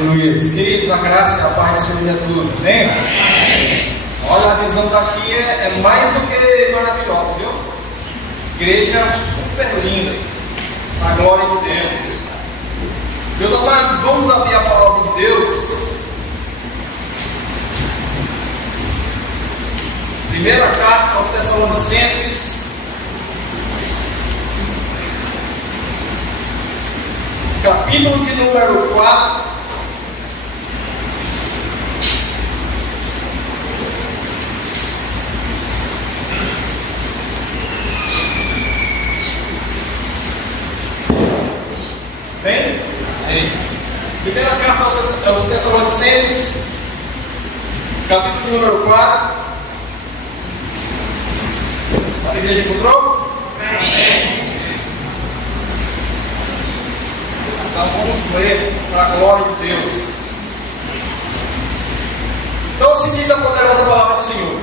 Aleluia. Queridos, a graça e a paz do Senhor Jesus. Amém? Amém. Olha, a visão daqui é mais do que maravilhosa, viu? Igreja super linda. A glória de Deus. Meus amados, vamos abrir a palavra de Deus. Primeira carta aos Tessalonicenses, capítulo de número 4. Bem? Primeira carta aos Tessalonicenses, capítulo número 4. A igreja encontrou? Amém. Então vamos ler para a glória de Deus. Então assim diz a poderosa palavra do Senhor.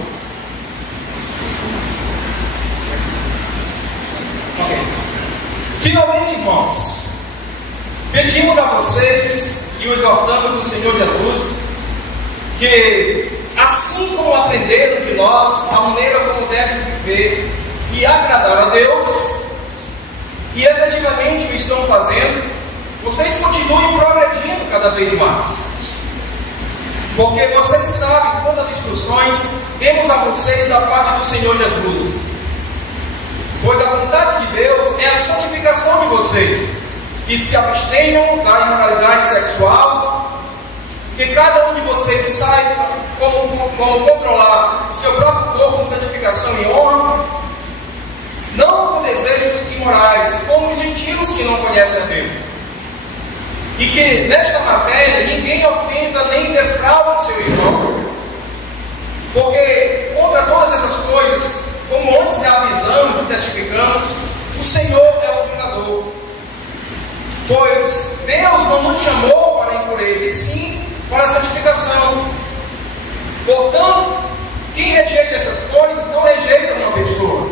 Ok. Finalmente, irmãos, pedimos a vocês e os exortamos no Senhor Jesus que, assim como aprenderam de nós a maneira como devem viver e agradar a Deus, e efetivamente o estão fazendo, vocês continuem progredindo cada vez mais, porque vocês sabem quantas instruções temos a vocês da parte do Senhor Jesus, pois a vontade de Deus é a santificação de vocês, que se abstenham da imoralidade sexual, que cada um de vocês saiba como controlar o seu próprio corpo com santificação e honra, não com desejos imorais, como os gentios que não conhecem a Deus. E que nesta matéria ninguém ofenda nem defraude o seu irmão, porque contra todas essas coisas, como antes avisamos e testificamos, o Senhor é o vingador. Pois Deus não nos chamou para a impureza, e sim para a santificação. Portanto, quem rejeita essas coisas não rejeita uma pessoa,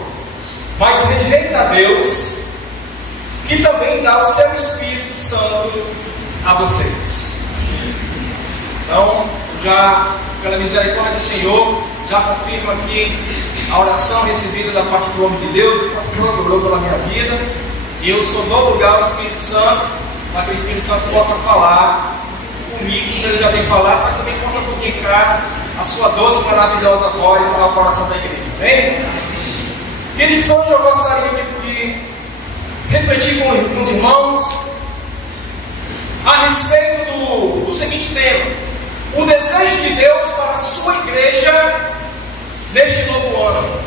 mas rejeita a Deus, que também dá o seu Espírito Santo a vocês. Então, já pela misericórdia do Senhor, já confirmo aqui a oração recebida da parte do homem de Deus. O pastor orou pela minha vida, e eu só dou lugar ao Espírito Santo, para que o Espírito Santo possa falar comigo, como ele já tem falado, mas também possa comunicar a sua doce e maravilhosa voz ao coração da igreja. Amém? Queridos, hoje eu gostaria de refletir com os irmãos a respeito do seguinte tema: o desejo de Deus para a sua igreja neste novo ano.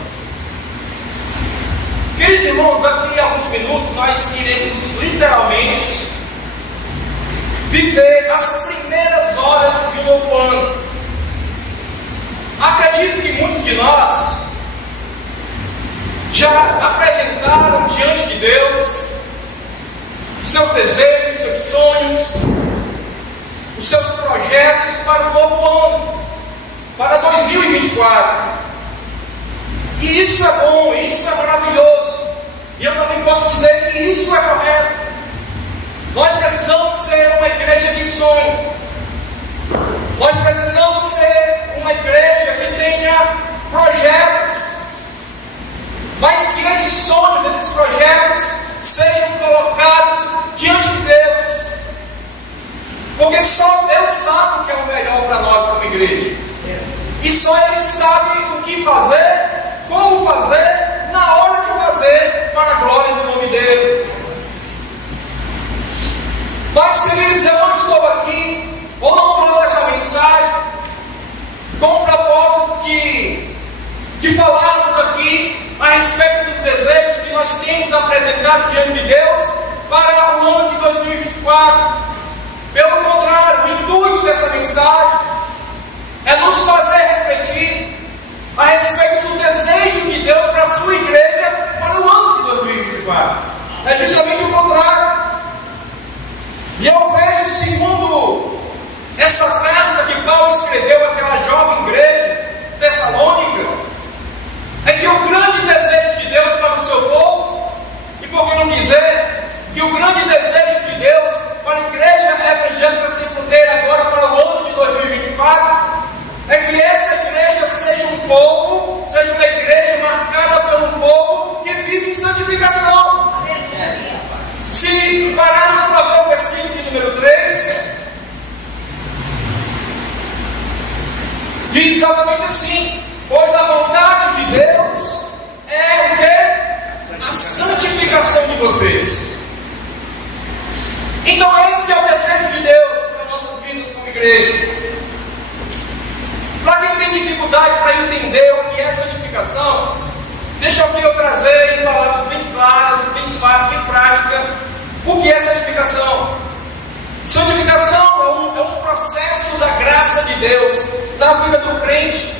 Queridos irmãos, daqui a alguns minutos nós iremos literalmente viver as primeiras horas de um novo ano. Acredito que muitos de nós já apresentaram diante de Deus os seus desejos, os seus sonhos, os seus projetos para o novo ano, para 2024. E isso é bom, isso é maravilhoso. E eu também posso dizer que isso é correto. Nós precisamos ser uma igreja de sonho. Nós precisamos ser uma igreja que tenha projetos, mas que esses sonhos, esses projetos sejam colocados diante de Deus, porque só Deus sabe o que é o melhor para nós como igreja, e só Ele sabe o que fazer, como fazer, na hora de fazer, para a glória do nome dEle. Mas, queridos, eu não estou aqui, ou não trouxe essa mensagem com o propósito de falarmos aqui a respeito dos desejos que nós temos apresentado diante de Deus para o ano de 2024. Pelo contrário, o intuito dessa mensagem é nos fazer refletir a respeito do desejo de Deus para a sua igreja para o ano de 2024. É justamente o contrário. E eu vejo, segundo essa carta que Paulo escreveu àquela jovem igreja tessalônica, é que o grande desejo de Deus para o seu povo, e por que não dizer que o grande desejo de Deus para a igreja evangélica sem fronteira agora Diz exatamente assim: pois a vontade de Deus é o quê? A santificação de vocês. Então esse é o desejo de Deus para nossas vidas como igreja. Para quem tem dificuldade para entender o que é santificação, deixa eu trazer em palavras bem claras, bem fáceis, bem práticas, o que é santificação. Santificação é um processo da graça de Deus na vida do crente,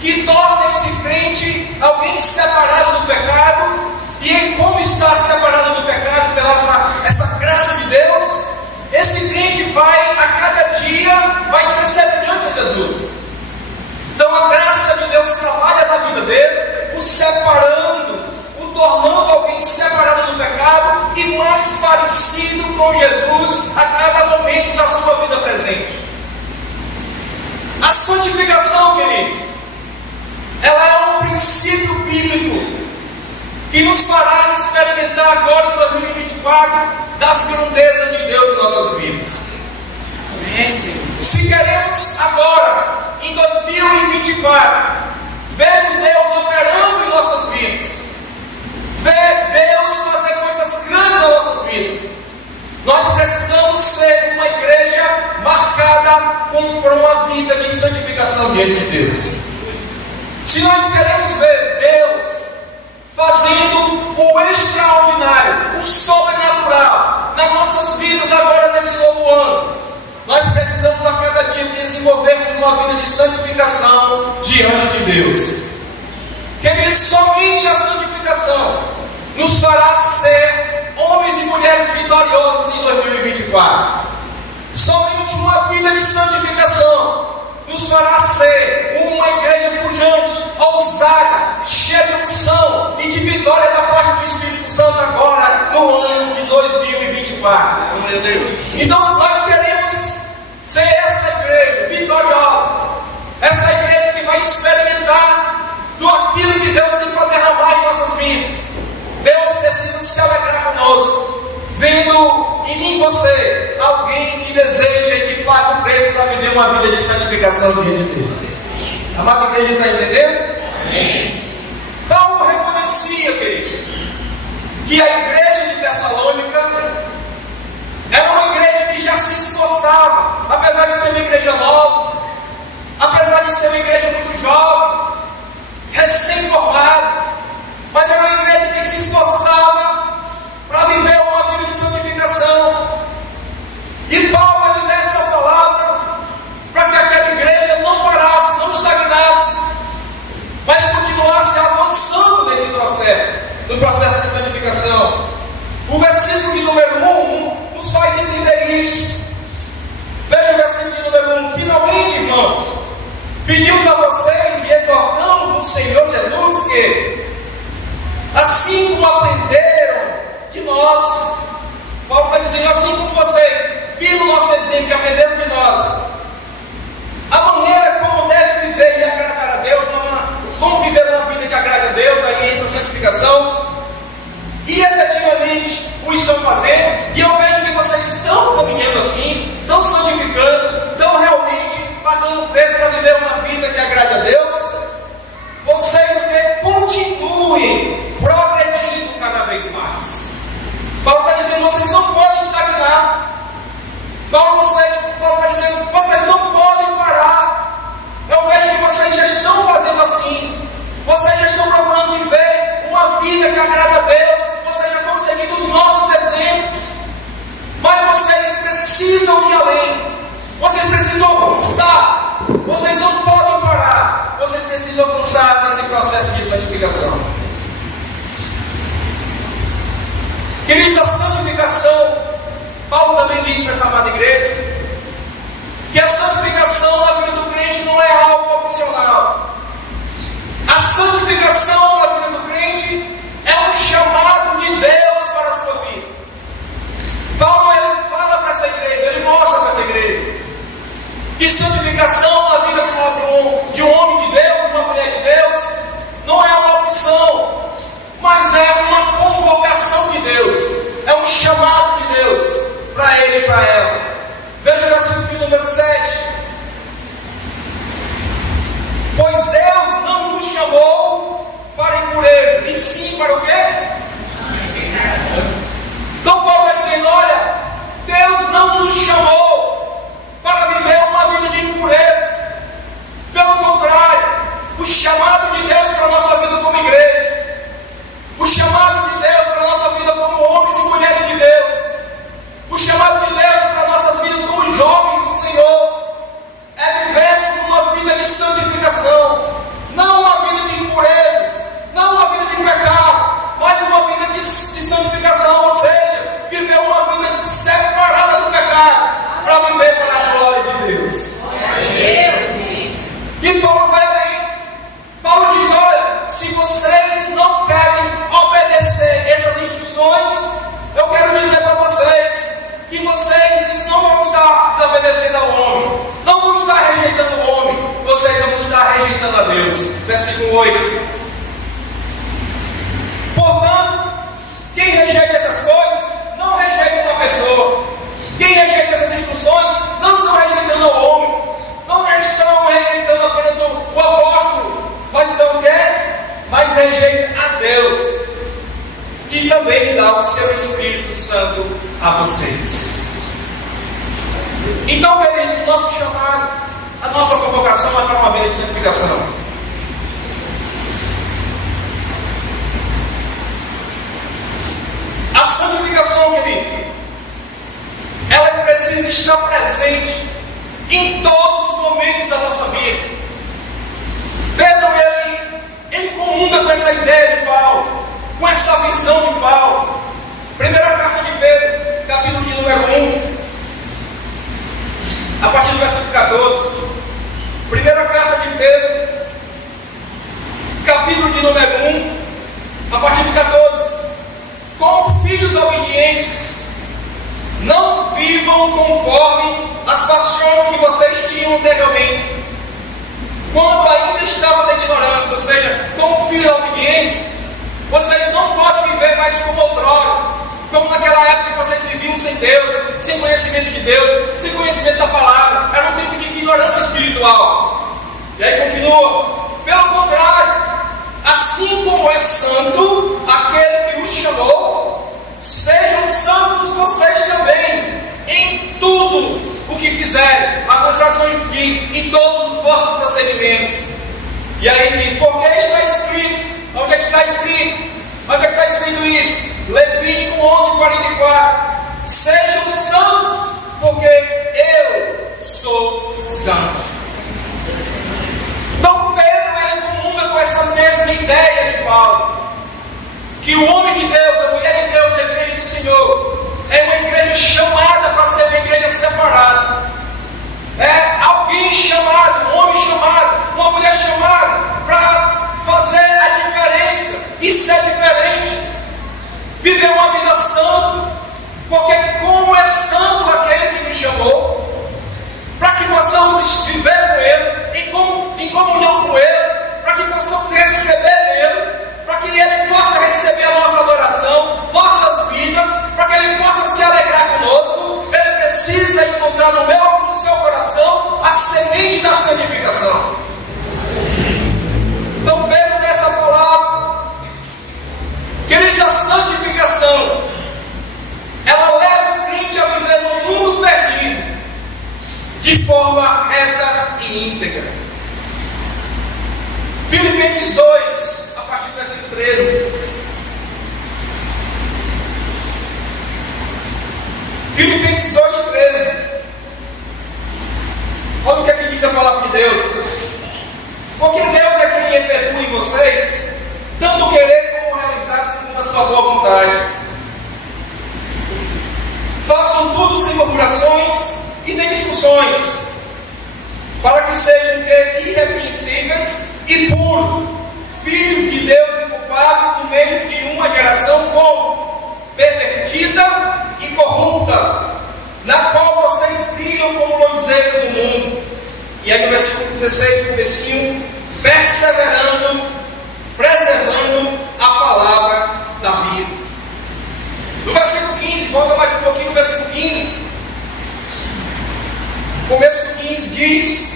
que torna esse crente alguém separado do pecado, e em como está separado do pecado pela essa graça de Deus, esse crente vai, a cada dia, vai ser semelhante a Jesus. Então a graça de Deus trabalha na vida dele, o separando, o tornando alguém separado do pecado e mais parecido com Jesus a cada momento da sua vida presente. A santificação, queridos, ela é um princípio bíblico que nos fará experimentar agora em 2024 das grandezas de Deus em nossas vidas. Amém, Senhor. Se queremos agora, em 2024, vermos Deus operando em nossas vidas, ver Deus fazer coisas grandes nas nossas vidas, nós precisamos ser uma igreja marcada por uma vida de santificação diante de Deus. Se nós queremos ver Deus fazendo o extraordinário, o sobrenatural nas nossas vidas agora nesse novo ano, nós precisamos a cada dia desenvolvermos uma vida de santificação diante de Deus. Queridos, somente a santificação nos fará ser homens e mulheres vitoriosos em 2024. Somente uma vida de santificação nos fará ser uma igreja pujante, ousada, cheia de unção e de vitória da parte do Espírito Santo agora no ano de 2024. Então nós queremos ser essa igreja vitoriosa, essa igreja que vai experimentar do aquilo que Deus tem para derramar em nossas vidas. Deus precisa se alegrar conosco, vendo em mim e você alguém que deseja e que paga o preço para viver uma vida de santificação diante dele. Amada igreja, está entendendo? Amém. Paulo reconhecia, querido, que a igreja de Tessalônica era uma igreja que já se esforçava, apesar de ser uma igreja nova, apesar de ser uma igreja muito jovem, recém-formada, mas era uma igreja que se esforçava para viver uma vida de santificação. E Paulo ele dá essa palavra para que aquela igreja não parasse, não estagnasse, mas continuasse avançando nesse processo, no processo de santificação. O versículo de número 1 nos faz entender isso. Veja o versículo de número 1. Finalmente, irmãos, pedimos a vocês e exortamos no Senhor Jesus que, assim como aprenderam de nós, Paulo está dizendo, assim como vocês viram o nosso exemplo e aprenderam de nós, a maneira como deve viver e agradar a Deus, como viver uma vida que agrada a Deus, aí entra a santificação, e efetivamente o estão fazendo, e eu vejo que vocês estão caminhando assim, estão santificando, estão realmente pagando o preço para viver uma vida que agrada a Deus. Vocês continuem progredindo cada vez mais. Paulo está dizendo, vocês não podem estagnar. Paulo está dizendo, vocês não podem parar. Eu vejo que vocês já estão fazendo assim. Vocês já estão procurando viver uma vida que agrada a Deus. Vocês já estão seguindo os nossos exemplos. Mas vocês precisam ir além. Vocês precisam avançar. Vocês não podem parar. Vocês precisam avançar nesse processo de santificação. Queridos, a santificação, Paulo também diz para essa amada igreja, que a santificação na vida do crente não é algo opcional. A santificação na vida do crente é um chamado de Deus para a sua vida. Paulo ele fala para essa igreja, ele mostra para essa igreja, que santificação na vida de um homem de Deus, de uma mulher de Deus, não é uma opção, mas é uma convocação de Deus, é um chamado de Deus para ele e para ela. Veja o versículo de número 7. sim para o quê? Então Paulo está dizendo, olha, Deus não nos chamou para viver uma vida de impureza. Pelo contrário, o chamado de Deus para a nossa vida como igreja, o chamado de Deus para a nossa vida como homens e mulheres de Deus, o chamado de Deus para nossas vidas como jovens do Senhor, é vivermos uma vida de santificação, não uma vida de impurezas, não uma vida de pecado, mas uma vida de santificação, ou seja, viver uma vida separada do pecado, para viver para a glória de Deus. E Paulo vai além. Paulo diz, olha, se vocês não querem obedecer essas instruções, eu quero dizer para vocês que vocês não vão estar desobedecendo ao homem, não vão estar rejeitando o homem, vocês vão estar rejeitando a Deus. Versículo 8. Portanto, quem rejeita essas coisas, não rejeita uma pessoa. Quem rejeita essas instruções, não estão rejeitando ao homem, não estão rejeitando apenas o apóstolo, mas estão o quê? Mas rejeita a Deus, que também dá o seu Espírito Santo a vocês. Então, querido, o nosso chamado, a nossa convocação é para uma vida de santificação. A santificação, querido, ela precisa estar presente em todos os momentos da nossa vida. Pedro, ele comunga com essa ideia de Paulo, com essa visão de Paulo. Primeira carta de Pedro, capítulo de número 1, a partir do versículo 14. Primeira carta de Pedro, capítulo de número 1, a partir do 14. Como filhos obedientes, não vivam conforme as paixões que vocês tinham anteriormente, quando ainda estavam na ignorância. Ou seja, como filhos obedientes, vocês não podem viver mais como outrora, como naquela época que vocês viviam sem Deus, sem conhecimento de Deus, sem conhecimento da palavra. Era um tempo de ignorância espiritual. E aí continua, pelo contrário, assim como é santo aquele que os chamou, sejam santos vocês também, em tudo o que fizerem. Algumas traduções diz, em todos os vossos procedimentos. E aí diz, porque está escrito. Onde é que está escrito? Onde é que está escrito isso? Levítico 11:44. Sejam santos, porque eu sou santo. Então Pedro, ele comunga com essa mesma ideia de Paulo, que o homem de Deus, a mulher de Deus, a igreja do Senhor, é uma igreja chamada para ser uma igreja separada. É alguém chamado, um homem chamado, uma mulher chamada para fazer a diferença e ser diferente, viver uma vida santa, porque como é santo aquele que nos chamou, para que possamos viver com Ele, em comunhão com Ele, para que possamos receber dEle, para que Ele possa receber a nossa adoração, nossas vidas, para que Ele possa se alegrar conosco. Ele precisa encontrar no meu e no seu coração a semente da santificação. Então Pedro tem essa palavra, queridos, a santificação, ela leva o crente a viver num mundo perdido, de forma reta e íntegra. Filipenses 2, a partir do versículo 13. Filipenses 2:13. Olha o que é que diz a palavra de Deus. Porque Deus é quem efetua em vocês, tanto querer como realizar segundo a sua boa vontade. Façam tudo sem murmurações e nem discussões, para que sejam irrepreensíveis e puros, filhos de Deus inculpados no meio de uma geração como pervertida e corrupta, na qual vocês brilham como luzeiros do mundo. E aí no versículo 16, comecinho, preservando a palavra da vida. No versículo 15, volta mais um pouquinho no versículo 15. O começo do 15 diz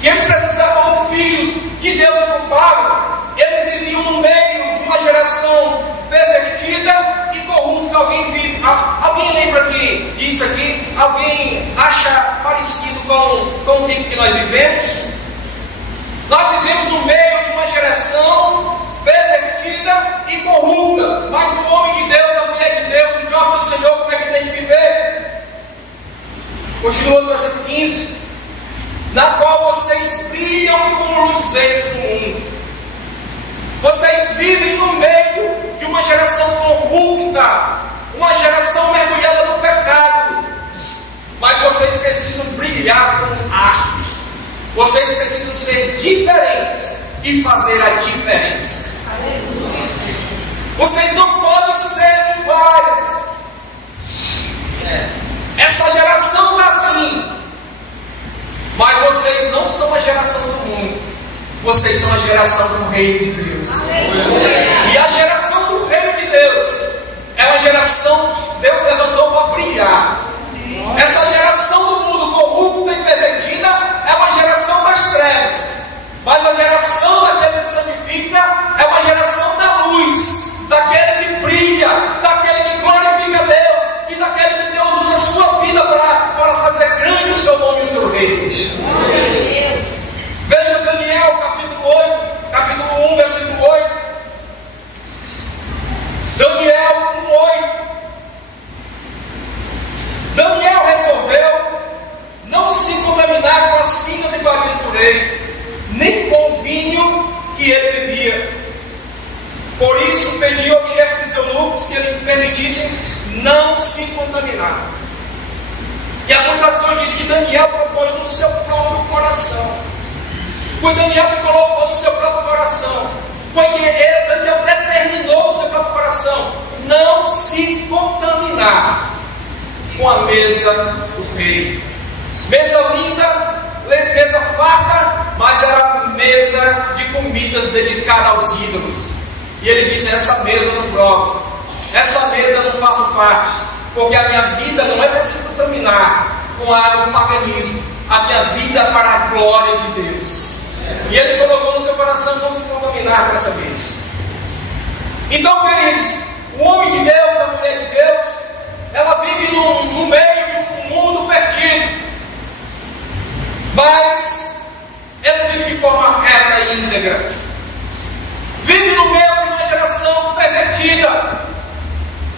que eles precisavam, como filhos de Deus inculpáveis, eles viviam no meio de uma uma geração pervertida e corrupta. Alguém lembra disso aqui? Alguém acha parecido com o tempo que nós vivemos? Nós vivemos no meio de uma geração pervertida e corrupta. Mas o homem de Deus, a mulher de Deus, o jovem do Senhor, como é que tem que viver? Continua no versículo 15: na qual vocês brilham como luzeiro do mundo. Vocês vivem no meio de uma geração corrupta, uma geração mergulhada no pecado, mas vocês precisam brilhar como astros. Vocês precisam ser diferentes e fazer a diferença. Vocês não podem ser iguais. Essa geração está assim, mas vocês não são a geração do mundo. Vocês são a geração do reino de Deus. E a geração do reino de Deus é uma geração que Deus levantou para brilhar. Essa geração do mundo corrupta e pervertida é uma geração das trevas. Mas a geração daquele que santifica é uma geração da luz, daquele que brilha, daquele que glorifica a Deus e daquele que Deus usa a sua vida para fazer grande o seu nome e o seu reino. Veja Daniel capítulo 1, versículo 8. Daniel 1:8. Daniel resolveu não se contaminar com as finas iguarias do rei, nem com o vinho que ele bebia. Por isso pediu ao chefe dos eunucos que lhe permitissem não se contaminar. E a tradução diz que Daniel propôs no seu próprio coração. Foi Daniel que colocou no seu próprio coração. Foi que Daniel determinou no seu próprio coração não se contaminar com a mesa do rei. Mesa linda, mesa farta, mas era mesa de comidas dedicada aos ídolos. E ele disse: essa mesa eu não provo, essa mesa eu não faço parte, porque a minha vida não é para se contaminar com o paganismo. A minha vida é para a glória de Deus. E ele colocou no seu coração não se contaminar com essa mesa. Então, queridos, o homem de Deus, a mulher de Deus, ela vive no meio de um mundo perdido, mas ela vive de forma reta e íntegra. Vive no meio de uma geração pervertida,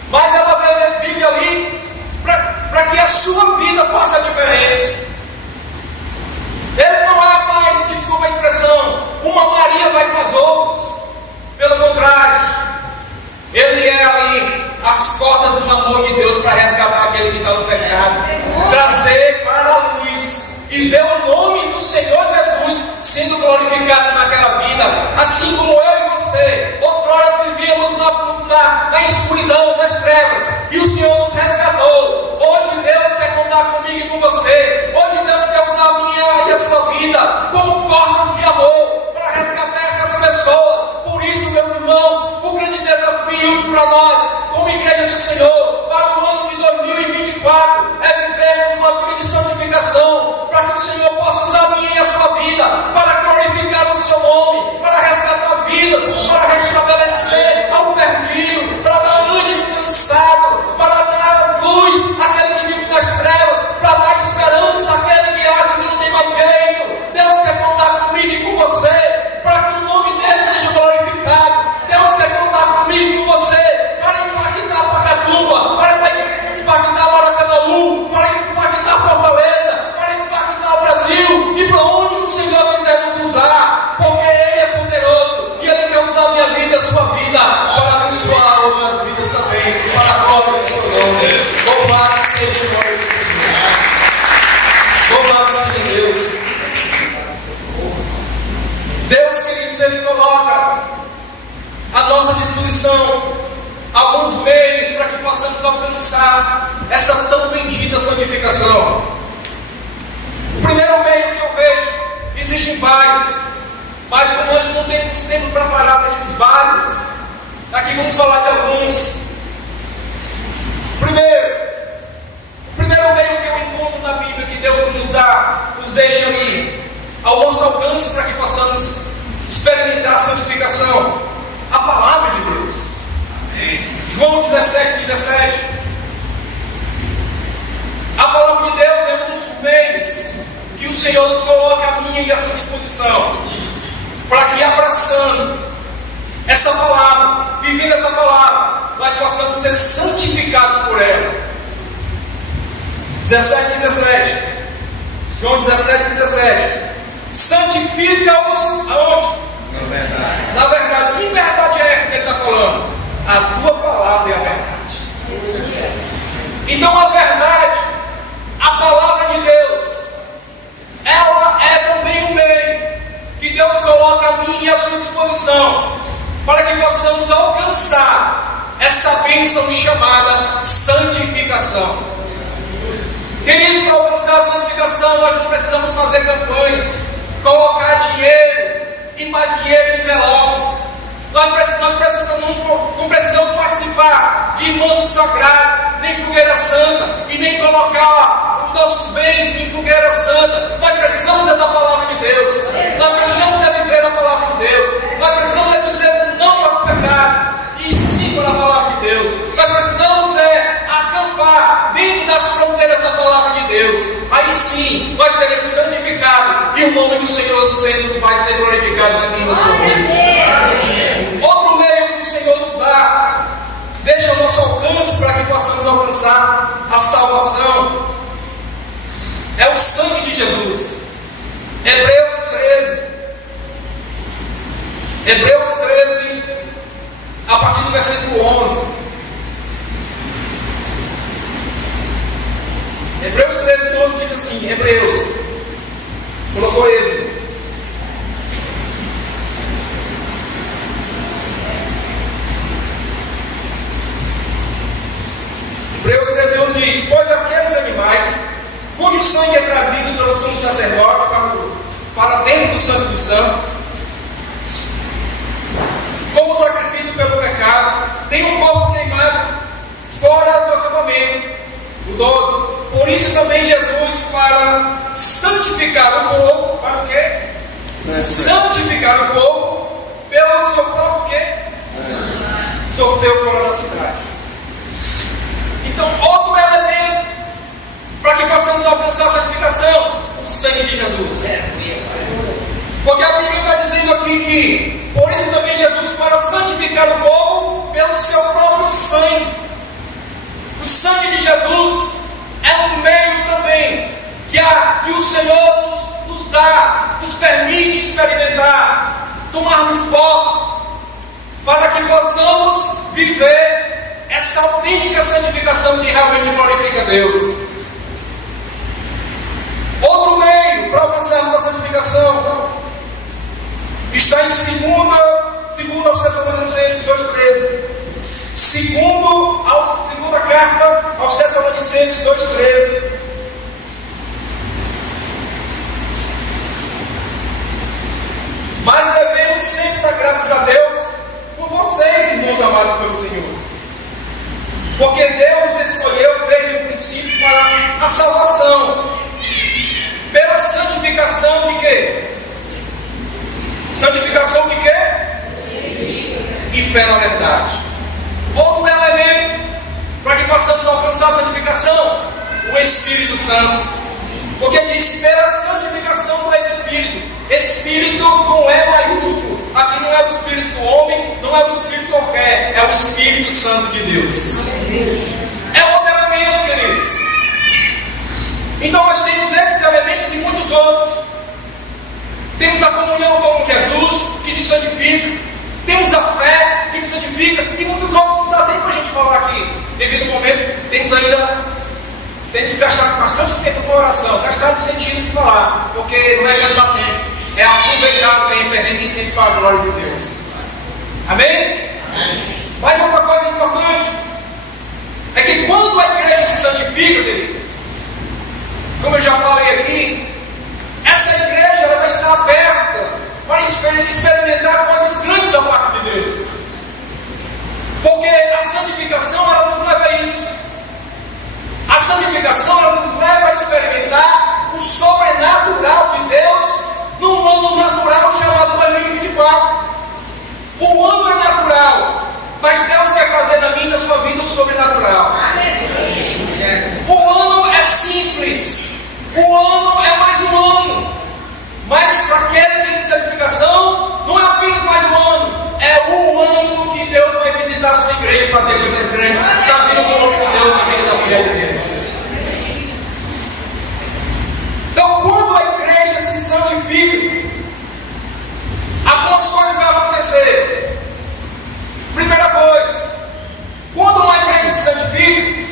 mas ela vive ali para que a sua vida faça a diferença. Ele não é mais, desculpa a expressão, uma Maria vai com as outras. Pelo contrário, ele é ali as cordas do amor de Deus para resgatar aquele que está no pecado, trazer para a luz e ver o nome do Senhor Jesus sendo glorificado naquela vida, assim como eu e você. Outrora vivíamos na escuridão, nas trevas, e o Senhor nos resgatou. Hoje Deus quer contar comigo e com você. Hoje Deus quer usar a minha e a sua vida como cordas de amor para resgatar essas pessoas. Por isso, meus irmãos, o grande desafio para nós, como igreja do Senhor, para o ano de 2024, é vivermos uma vida de santificação, para que o Senhor possa usar a minha e a sua vida para glorificar o seu nome, para resgatar vidas, para restabelecer ao perdido, para dar ânimo cansado, para dar luz àquele que vive nas trevas, para dar esperança àquele que acha que não tem mais jeito. Deus quer contar comigo e com você, para que o nome dele seja glorificado. Deus quer contar comigo e com você, para impactar Pacatuba, para impactar Maracanaú, para impactar Fortaleza, para impactar o Brasil e para onde o Senhor quiser nos usar, porque Ele é poderoso e Ele quer usar a minha vida e a sua vida para abençoar outras vidas também, para a glória do seu nome. Louvado seja o nome do Senhor. Louvado seja Deus. Deus, queridos, Ele coloca à nossa disposição alguns meios para que possamos alcançar essa tão bendita santificação. O primeiro meio que eu vejo, existem vários, mas como nós não temos tempo para falar desses vários, aqui vamos falar de alguns. O primeiro meio que eu encontro na Bíblia, que Deus nos deixa ali ao nosso alcance para que possamos experimentar a santificação, a palavra de Deus. 17. A palavra de Deus é um dos meios que o Senhor coloca a minha e a sua disposição, para que, abraçando essa palavra, vivendo essa palavra, nós possamos ser santificados por ela. 17. João 17. Santifica-os aonde? Na verdade. Na verdade. Que verdade é essa que ele está falando? A tua palavra é a verdade. Então a verdade, a palavra de Deus, ela é também um meio que Deus coloca a mim e a sua disposição, para que possamos alcançar essa bênção chamada santificação. Queridos, para alcançar a santificação, nós não precisamos fazer campanhas, colocar dinheiro e mais dinheiro em envelopes. Nós não precisamos participar de manto sagrado, nem fogueira santa, e nem colocar os nossos bens em fogueira santa. Nós precisamos da palavra de Deus. Nós precisamos viver a palavra de Deus. Nós precisamos dizer não para o pecado e sim para a palavra de Deus. Nós precisamos acampar dentro das fronteiras da palavra de Deus. Aí sim nós seremos santificados e o nome do Senhor vai ser glorificado aqui no nosso meio. Outro meio que o Senhor nos dá, deixa ao nosso alcance para que possamos alcançar a salvação, é o sangue de Jesus. Hebreus 13, a partir do versículo 11. Hebreus 13, 11 diz assim: Hebreus, colocou Êxodo. Hebreus 13, 11 diz: pois aqueles animais cujo sangue é trazido pelo sumo sacerdote para dentro do Santo dos Santos, como sacrifício pelo pecado, tem um corpo queimado fora do acampamento. O 12. Por isso também Jesus, para santificar o povo, para o quê? Santificar o povo pelo seu próprio quê? Sofreu fora da cidade. Então, outro elemento para que possamos alcançar a santificação, o sangue de Jesus. Porque a Bíblia está dizendo aqui que, por isso também Jesus, para santificar o povo pelo seu próprio sangue. O sangue de Jesus é um meio também que o Senhor nos dá, nos permite experimentar, tomarmos posse, para que possamos viver essa autêntica santificação que realmente glorifica a Deus. Outro meio para alcançarmos a santificação está em 2 aos Tessalonicenses 2,13. Segunda carta aos Tessalonicenses 2,13. Mas devemos sempre dar graças a Deus por vocês, irmãos amados pelo Senhor, porque Deus os escolheu desde o princípio para a salvação, pela santificação de quê? Santificação de quê? E fé na verdade. Outro elemento para que possamos alcançar a santificação, o Espírito Santo. Porque diz pela santificação do Espírito. Espírito com E maiúsculo. Aqui não é o Espírito do homem, não é o Espírito qualquer, é o Espírito Santo de Deus. É outro elemento, queridos. Então nós temos esses elementos e muitos outros. Temos a comunhão com Jesus, que nos santifica. Temos a fé, que nos santifica. E muitos outros que não dá tempo para a gente falar aqui. Devido ao momento, temos que gastar bastante tempo com a oração. Gastar no sentido de falar. Porque não é gastar tempo. É aproveitar o tempo, é render tempo para a glória de Deus. Amém? Amém. Mas outra coisa importante é que quando a igreja se santifica, querido, como eu já falei aqui, essa igreja ela vai estar aberta para experimentar coisas grandes da parte de Deus. Porque a santificação ela nos leva a isso. A santificação ela nos leva a experimentar o sobrenatural de Deus num ano natural chamado 2024. O ano é natural, mas Deus quer fazer na minha e na sua vida o sobrenatural. de santificação não é apenas mais um ano, é o ano que Deus vai visitar a sua igreja e fazer coisas grandes na vida do homem de Deus, na vida da mulher de Deus. Então, quando a igreja se santifica, algumas coisas vão acontecer. Primeira coisa, quando uma igreja se santifica,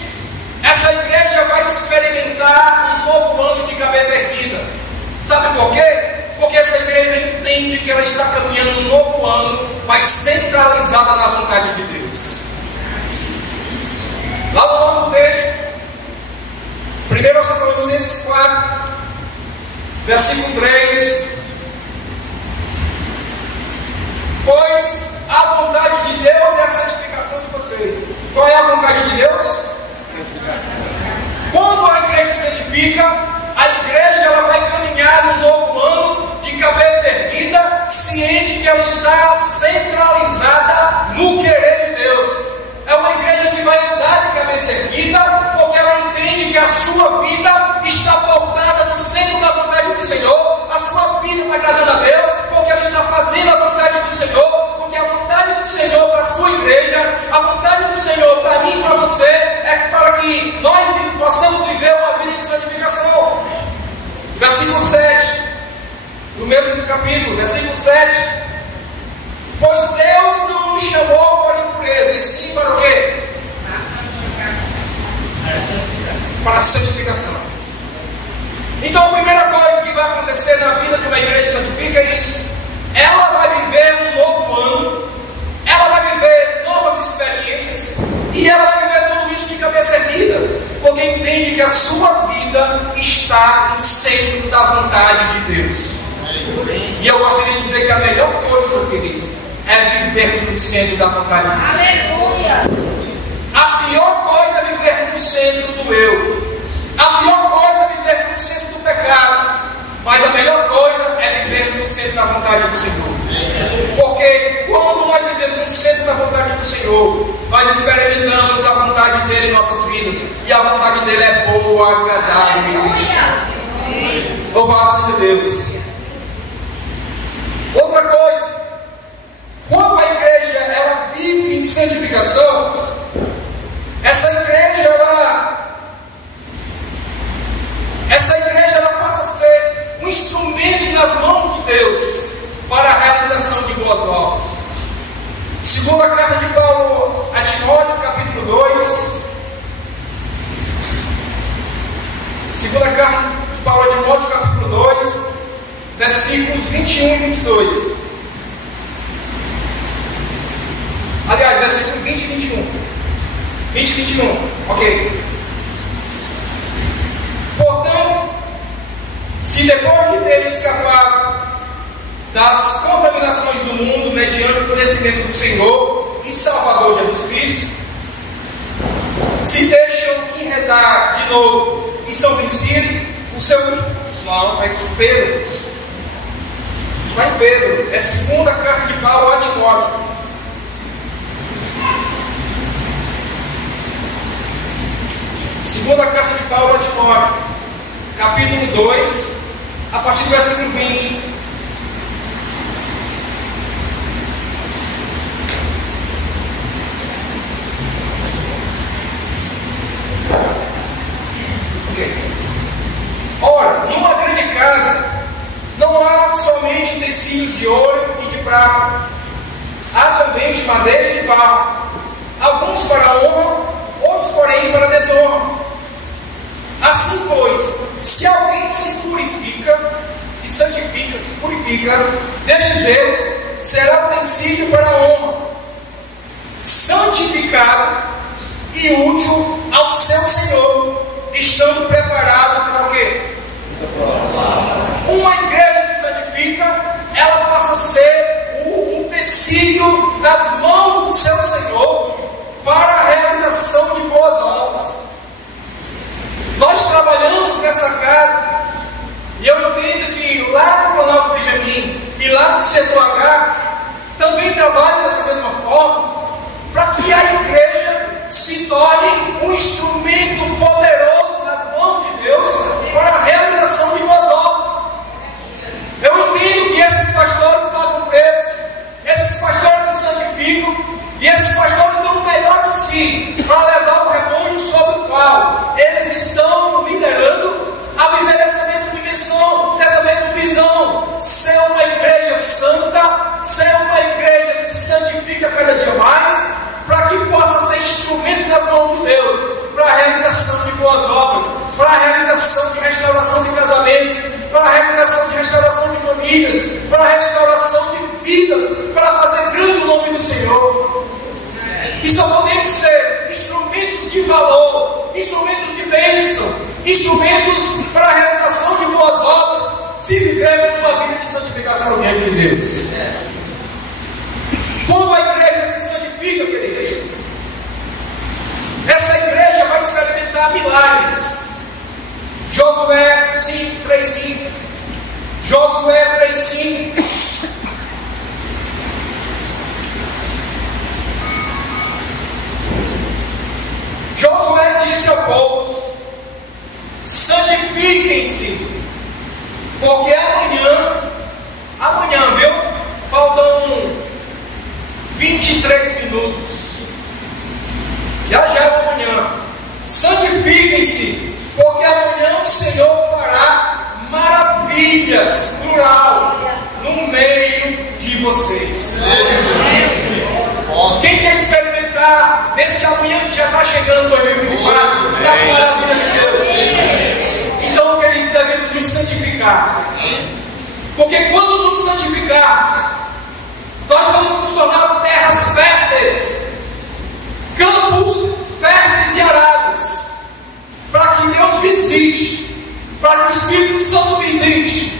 essa igreja vai experimentar um novo ano de cabeça erguida. Sabe por quê? Porque essa igreja entende que ela está caminhando um novo ano, mas centralizada na vontade de Deus. Lá no nosso texto, 1 Tessalonicenses 4, versículo 3: pois a vontade de Deus é a santificação de vocês. Qual é a vontade de Deus? Quando a igreja se santifica, a igreja ela vai caminhar no novo ano de cabeça erguida, ciente que ela está centralizada no querer de Deus. É uma igreja que vai andar de cabeça erguida, porque ela entende que a sua vida está pautada no centro da vontade do Senhor. A sua vida está agradando a Deus, porque ela está fazendo a vontade do Senhor. Porque a vontade do Senhor para a sua igreja, a vontade do Senhor para mim e para você, é para que nós possamos viver uma vida de santificação. Versículo 7, no mesmo capítulo, versículo 7: pois Deus não nos chamou para a impureza, e sim para o quê? Para a santificação. Então a primeira coisa que vai acontecer na vida de uma igreja santifica é isso. Ela vai viver um novo ano, ela vai viver novas experiências, e ela vai viver tudo isso de cabeça erguida, porque entende que a sua vida está no centro da vontade de Deus. E eu gostaria de dizer que a melhor coisa, queridos, é viver no centro da vontade de Deus. Aleluia! A pior coisa é viver no centro do eu. A pior coisa é viver no centro do pecado. Mas a melhor coisa é viver no centro da vontade do Senhor. Porque quando nós vivemos no centro da vontade do Senhor, nós experimentamos a vontade dele em nossas vidas. E a vontade dele é boa, agradável. Louvado seja Deus. Outra coisa, quando a igreja ela vive em santificação, essa igreja ela passa a ser um instrumento nas mãos de Deus para a realização de boas obras. Segunda carta de Paulo a Timóteo, capítulo 2. Segunda carta de Paulo a Timóteo, capítulo 2, versículos 21 e 22. Aliás, versículo 20 e 21. 20 e 21, ok. Portanto, se depois de ter escapado das contaminações do mundo mediante o conhecimento do Senhor e Salvador Jesus Cristo, se deixam enredar de novo e são vencidos, o seu último... Não, é em Pedro. Está em Pedro. É a segunda carta de Paulo a Timóteo. Segunda carta de Paulo a Timóteo, capítulo 2, a partir do versículo 20. Ok. Ora, numa grande casa não há somente utensílios de ouro e de prata, há também de madeira e de barro, alguns para a honra, outros porém para a desonra. Assim pois, se alguém se purifica, se santifica, se purifica destes erros, será utensílio para a honra, santificado e útil ao seu Senhor, estando preparado para o quê? Uma igreja que santifica, ela passa a ser um utensílio nas mãos do seu Senhor para a realização de boas obras. Nós trabalhamos nessa casa, e eu entendo que lá no Planalto Benjamin e lá no setor H também trabalham dessa mesma forma, para que a igreja se torne um instrumento poderoso nas mãos de Deus para a realização de boas obras. boas obras, para a realização de restauração de casamentos, para a realização de restauração de famílias, para a restauração de vidas, para fazer grande o nome do Senhor. E só podemos ser instrumentos de valor, instrumentos de bênção, instrumentos para a realização de boas obras, se vivermos uma vida de santificação diante de Deus. Quando a igreja se santifica, queridos, essa igreja vai experimentar milagres. Josué 3:5. Josué 3:5. Josué disse ao povo: santifiquem-se, porque amanhã, viu? Faltam 23 minutos. Já é amanhã. Santifiquem-se, porque amanhã o Senhor fará maravilhas, plural, no meio de vocês. Quem quer experimentar nesse amanhã que já está chegando 2024 das maravilhas de Deus? Então, queridos, devemos nos santificar, porque quando nos santificarmos, nós vamos nos tornar terras férteis, campos férteis e arados, para que Deus visite, para que o Espírito Santo visite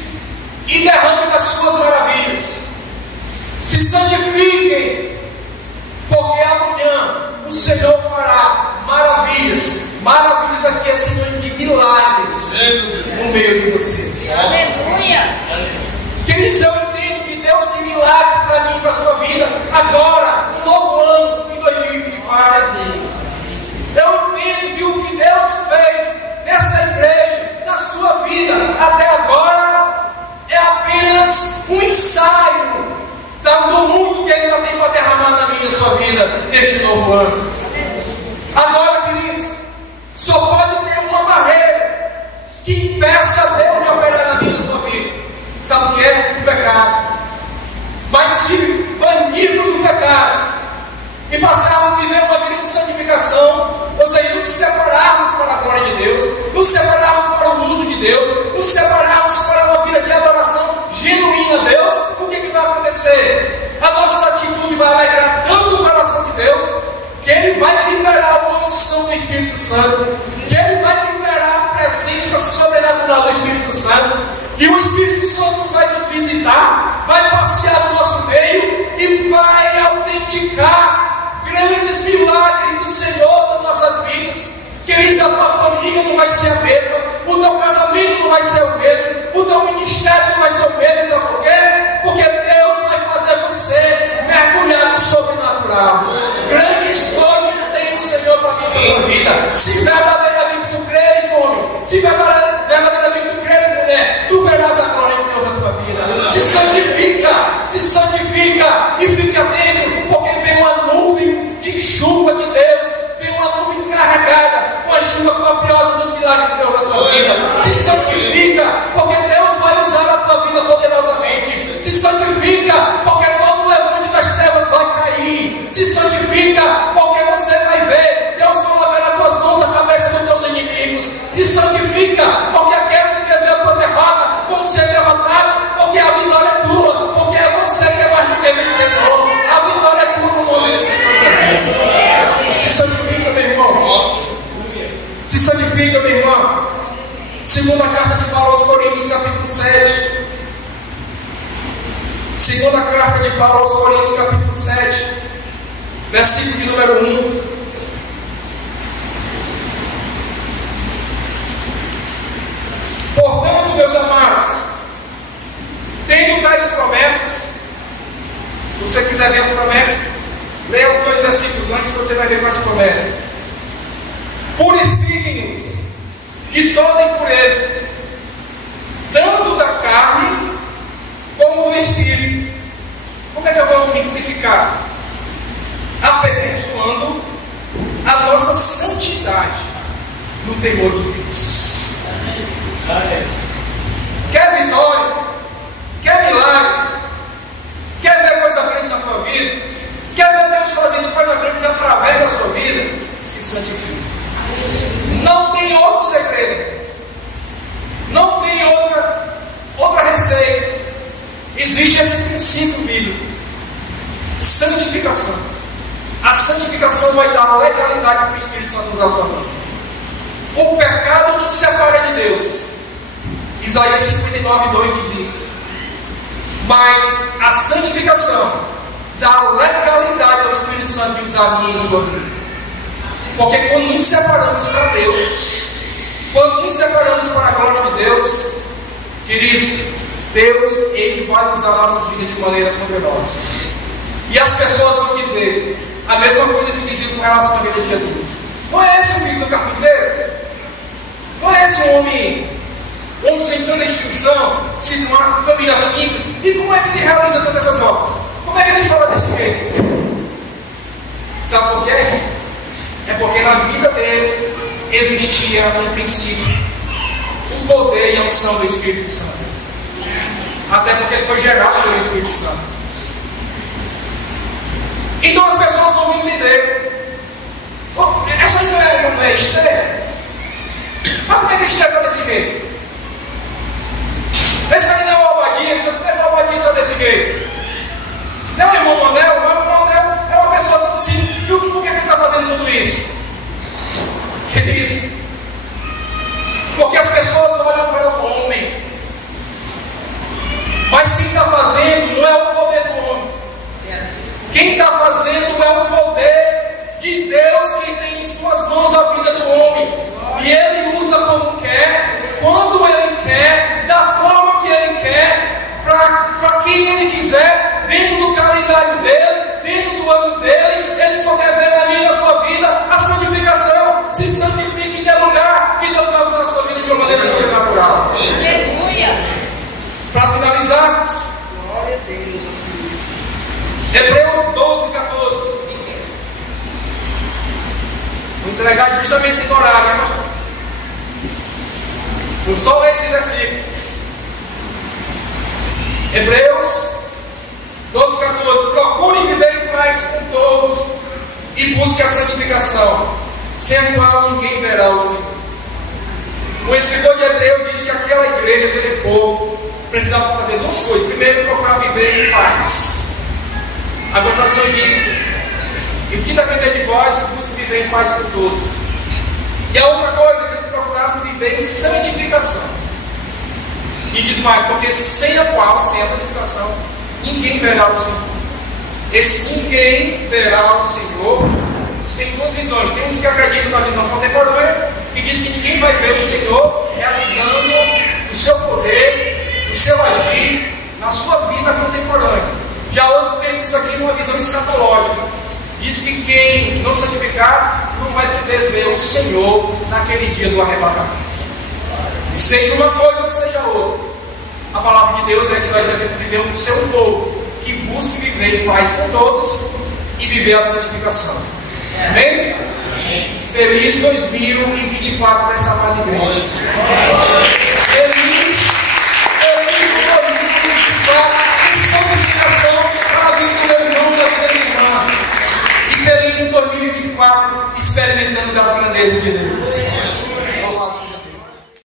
e derrame das suas maravilhas. Se santifiquem, porque amanhã o Senhor fará maravilhas. Maravilhas aqui é sinônimo de milagres no meio de vocês. Aleluia! Queridos, eu entendo que Deus tem milagres para mim e para a sua vida agora, no novo ano, em 2024. Eu entendo que o que Deus fez nessa igreja, na sua vida até agora, é apenas um ensaio do mundo que Ele ainda tem para derramar na minha e sua vida neste novo ano. Agora, queridos, só pode ter uma barreira que impeça Deus de operar na minha e sua vida. Sabe o que é? O pecado. Mas se banirmos o pecado e passarmos a viver uma vida de santificação, ou seja, nos separarmos para a glória de Deus, nos separarmos para o uso de Deus, nos separarmos para uma vida de adoração genuína a Deus, o que vai acontecer? A nossa atitude vai alegrar tanto o coração de Deus, que Ele vai liberar uma unção do Espírito Santo, que Ele vai liberar a presença sobrenatural do Espírito Santo, e o Espírito Santo vai nos visitar, vai passear no nosso meio e vai autenticar grandes milagres do Senhor nas nossas vidas. Queridos, a tua família não vai ser a mesma, o teu casamento não vai ser o mesmo, o teu ministério não vai ser o mesmo. Sabe por quê? Porque Deus vai fazer você mergulhar no sobrenatural. Grandes coisas tem o Senhor para mim e para a tua vida. Se verdadeiramente tu creres, homem, se verdadeiramente tu creres, mulher, tu verás a glória de Deus na tua vida. Se santifica e fique atento, porque vem uma nuvem de chuva de Deus, vem uma nuvem carregada, uma chuva copiosa do milagre de Deus na tua vida. Se santifica, porque Deus vai usar a tua vida poderosamente. Se santifica, porque todo levante das trevas vai cair. Se santifica, porque você vai ver Deus colocar nas tuas mãos a cabeça dos teus inimigos. Se santifica, porque aqueles que querem ver a tua derrota vão ser derrotados, porque a vitória é tua, porque é você que é mais do que vencedor. A vitória é tua no nome do Senhor Jesus. Se santifica, meu irmão. Se santifica, meu irmão. Segunda carta de Paulo aos Coríntios, capítulo 7. Segunda carta de Paulo aos Coríntios, capítulo 7, versículo de número 1. Portanto, meus amados, tendo tais promessas, se você quiser ver as promessas, leia os 2 versículos antes, você vai ver quais promessas. Purifiquem-nos de toda impureza, tanto da carne como do Espírito. Como é que eu vou me purificar? Aperfeiçoando a nossa santidade no temor de Deus. Quer vitória? Quer milagres? Quer ver coisa grande na tua vida? Quer ver Deus fazendo coisas grandes através da sua vida? Se santifique. Não tem outra princípio bíblico: santificação. A santificação vai dar legalidade para o Espírito Santo usar a sua vida. O pecado nos separa de Deus. Isaías 59:2 diz isso. Mas a santificação dá legalidade ao Espírito Santo de usar a minha e a sua vida. Porque quando nos separamos para Deus, quando nos separamos para a glória de Deus, queridos, Deus, Ele vai usar nossas vidas de maneira poderosa. E as pessoas vão dizer a mesma coisa que diziam com relação à vida de Jesus: não é esse o filho do carpinteiro? Não é esse um homem sem tanta instrução, se de uma família simples? E como é que ele realiza todas essas obras? Como é que ele fala desse jeito? Sabe por quê? É porque na vida dele existia um princípio, o poder e a unção do Espírito Santo. Até porque ele foi gerado pelo Espírito Santo. Então as pessoas não vão entender: essa não é Esther? Mas como é que Esther está desse jeito? Esse aí não é o Obadias, mas como é que o Obadias está desse jeito? Não é o irmão Manel? Mas o irmão Manel é uma pessoa tão simples. E por que ele está fazendo tudo isso? Queridos, porque as pessoas olham para o homem, mas quem está fazendo não é o poder do homem. Quem está fazendo é o poder de Deus que tem em suas mãos a vida do homem. E Ele usa como quer, quando Ele quer, da forma que Ele quer, para quem Ele quiser, dentro do calendário dEle, dentro do ano dEle. Ele só quer ver na minha e na sua vida a santificação. Se santifique em ter lugar, que Deus vai usar a sua vida de uma maneira sobrenatural. Aleluia! Para finalizar, Glória a Deus. Hebreus 12:14. Vou entregar justamente no horário, né, pastor? Vou só ler esse versículo. Hebreus 12:14. Procure viver em paz com todos e busque a santificação, sem a qual ninguém verá o Senhor. O escritor de Hebreus diz que aquela igreja, aquele povo, precisava fazer duas coisas. Primeiro, procurar viver em paz. Algumas traduções dizem: e o que depender de vós, busque viver em paz com todos. E a outra coisa é que eles procurassem viver em santificação. E diz mais: porque sem a qual, sem a santificação, ninguém verá o Senhor. Esse ninguém verá o Senhor tem duas visões. Tem uns que acreditam na visão contemporânea, que diz que ninguém vai ver o Senhor realizando o seu poder, o seu agir na sua vida contemporânea. Já outros pensam isso aqui numa visão escatológica. Diz que quem não santificar não vai poder ver o Senhor naquele dia do arrebatamento. Seja uma coisa ou seja outra, a palavra de Deus é que nós devemos viver um seu povo que busque viver em paz com todos e viver a santificação. Amém? Feliz 2024 para essa amada igreja.